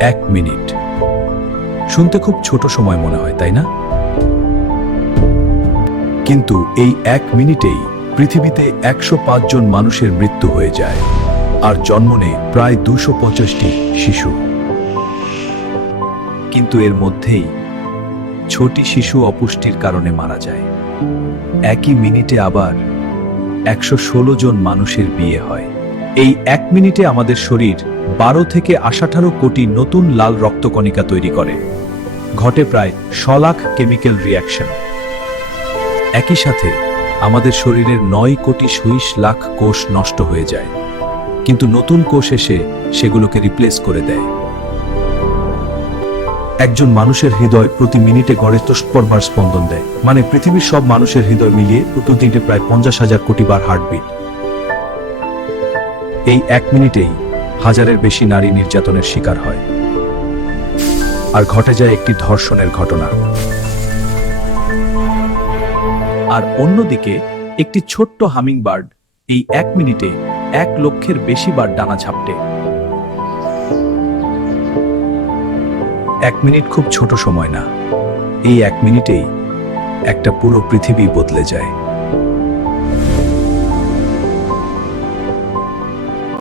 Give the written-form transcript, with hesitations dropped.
1 minute শুনতে খুব ছোট সময় মনে হয়, তাই না? কিন্তু এই 1 মিনিটেই পৃথিবীতে 105 জন মানুষের মৃত্যু হয়ে যায় আর জন্ম নেয় প্রায় 250টি শিশু। কিন্তু এর মধ্যেই ছোটি শিশু অপুষ্টির কারণে মারা যায়। একই মিনিটে আবার 116 জন মানুষের বিয়ে হয়। এই 1 মিনিটে আমাদের শরীর 12 থেকে 18 কোটি নতুন লাল রক্তকণিকা তৈরি করে। ঘটে প্রায় 100 লাখ কেমিক্যাল রিঅ্যাকশন। একই সাথে আমাদের শরীরের 9 কোটি 20 লাখ কোষ নষ্ট হয়ে যায়, কিন্তু নতুন কোষ এসে সেগুলোকে রিপ্লেস করে দেয়। একজন মানুষের হৃদয় প্রতি মিনিটে গড়ে 63 বার স্পন্দন দেয়, মানে পৃথিবীর সব মানুষের হৃদয় মিলিয়ে প্রতিদিনে প্রায় 50,000 কোটি বার হার্টবিট। এই 1 মিনিটেই হাজারের বেশি নারী নির্যাতনের শিকার হয়, আর ঘটে যায় একটি ধর্ষণের ঘটনা। আর অন্যদিকে একটি ছোট্ট হামিংবার্ড এই 1 মিনিটে 1 লক্ষের বেশি বার ডানা ঝাপটে। 1 মিনিট খুব ছোট সময় না, এই 1 মিনিটেই একটা পুরো পৃথিবী বদলে যায়।